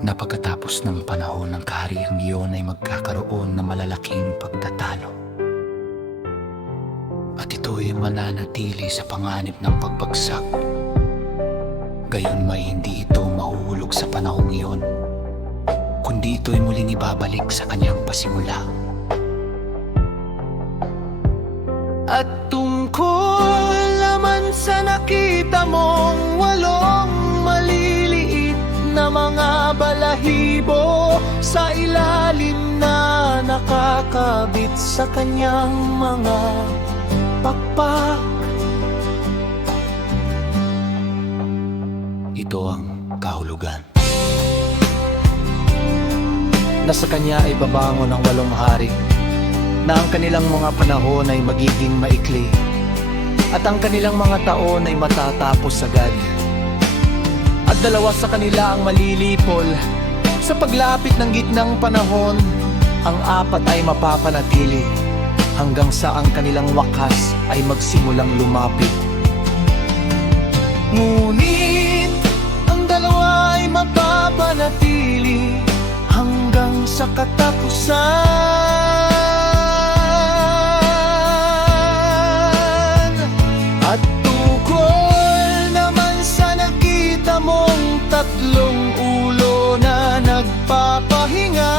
na pagkatapos ng panahon ng kahariang iyon ay magkakaroon ng malalaking pagtatalo. At ito'y mananatili sa panganib ng pagbagsak. Gayon may hindi ito mahuhulog sa panahong iyon, kundi ito'y muling ibabalik sa kanyang pasimula. At tungkol naman sa nakita mong walong maliliit na mga balahibo sa ilalim na nakakabit sa kanyang mga pakpak, ito ang kahulugan. Na sa kanya ay babangon ang walong hari, na ang kanilang mga panahon ay magiging maikli, at ang kanilang mga taon ay matatapos agad. At dalawa sa kanila ang malilipol sa paglapit ng gitnang panahon, ang apat ay mapapanatili hanggang sa ang kanilang wakas ay magsimulang lumapit. Ngunit ang dalawa ay mapapanatili hanggang sa katapusan. At tungkol naman sa nakita mong tatlong ulo na nagpapahinga,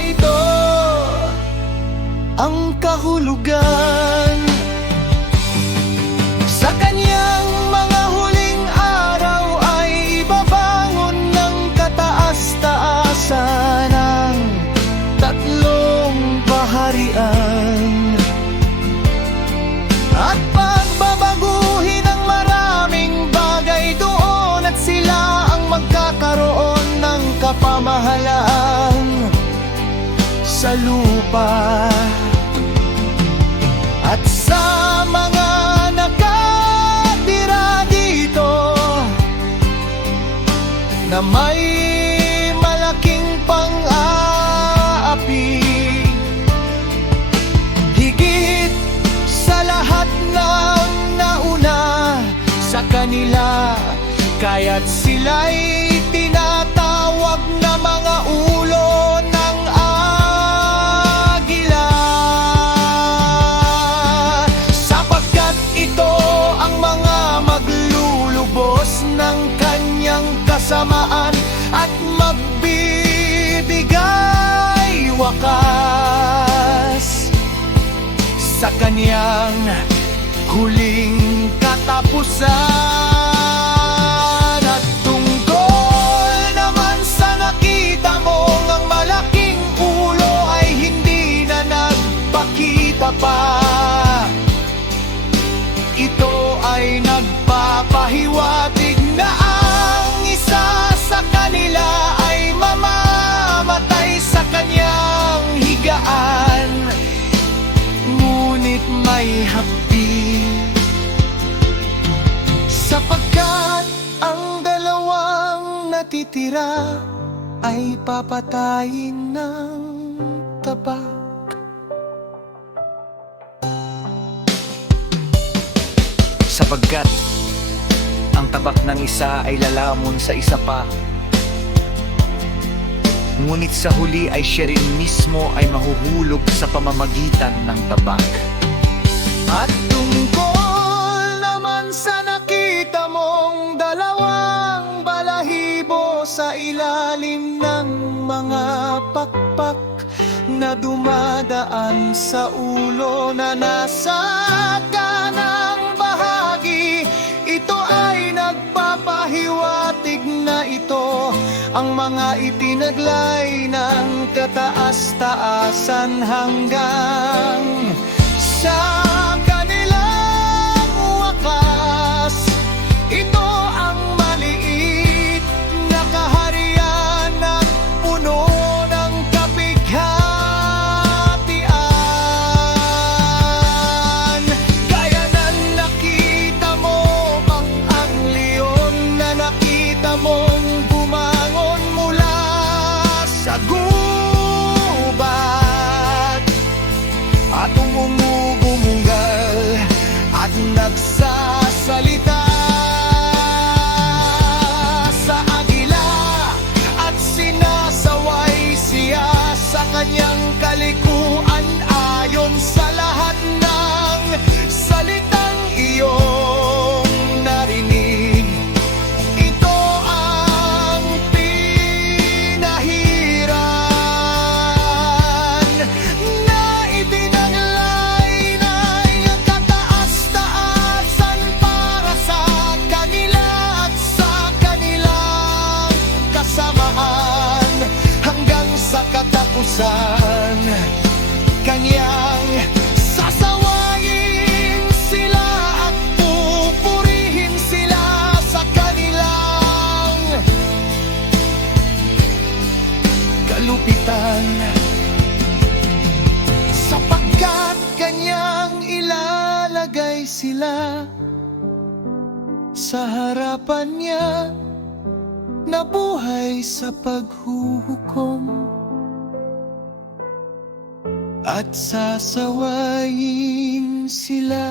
ito ang kahulugan. Sa kanyang mga huling araw ay ibabangon ng kataas-taasan ang tatlong baharian, at pagbabaguhin ang maraming bagay doon, at sila ang magkakaroon ng kapamahalaan sa lupa. At sa mga nakatira dito na may malaking pang-aapi, higit sa lahat ng nauna sa kanila, kaya't sila'y tinatawag na mga ulo ng agila, sapagkat ito ang mga maglulubos ng kanyang kasamaan at magbibigay wakas sa kanyang huling katapusan. At tungkol naman sa nakita mong ang malaking ulo ay hindi na nagpakita pa, ito ay nagpapahiwatig na ang isa sa kanila ay mamamatay sa kanyang higaan. Ngunit may hapdi, sapagkat ang dalawang natitira ay papatayin ng tabak. Sapagkat ang tabak ng isa ay lalamon sa isa pa, ngunit sa huli ay siya rin mismo ay mahuhulog sa pamamagitan ng tabak. At tungkol naman sa nakita mong dalawang balahibo sa ilalim ng mga pakpak na dumadaan sa ulo na nasa kanang bahagi, ito ay nagpapahiwatig na ito ang mga itinaglay ng kataas-taasan hanggang sa kanilang wakas. Ito ang maliit na kaharian ng puno ng kapighatian. Gaya ng nakita mo ang leon na nakita mong bumangon mula sa gubat at umunggal at nagsasalita. sila sa harapan niya, nabuhay sa paghuhukom. At sasawayin sila.